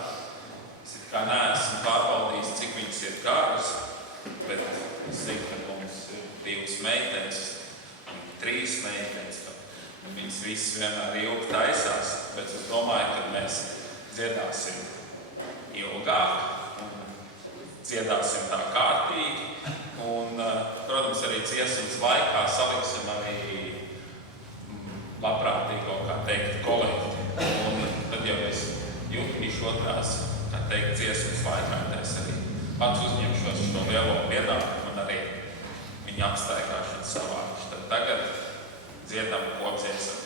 Es it kā neesmu pārbaudījis, cik viņas ir garas, bet es zinu, ka mums ir 2 meitenes un 3 meitenes. Viņas visas vienmēr ilgi taisās, bet es domāju, ka mēs dziedāsim ilgāk un dziedāsim tā kārtīgi. Un, protams, arī dziesmas laikā saliksim arī labprātīgo, kā teikt, kolekti. Un tad jau es jutīšu otrās, kā teikt, dziesmas laikā, es arī pats uzņemšos šo lielo pienākumu un arī viņa apstaigāšanu savākuši. Tad tagad dziedam kopdziesmu.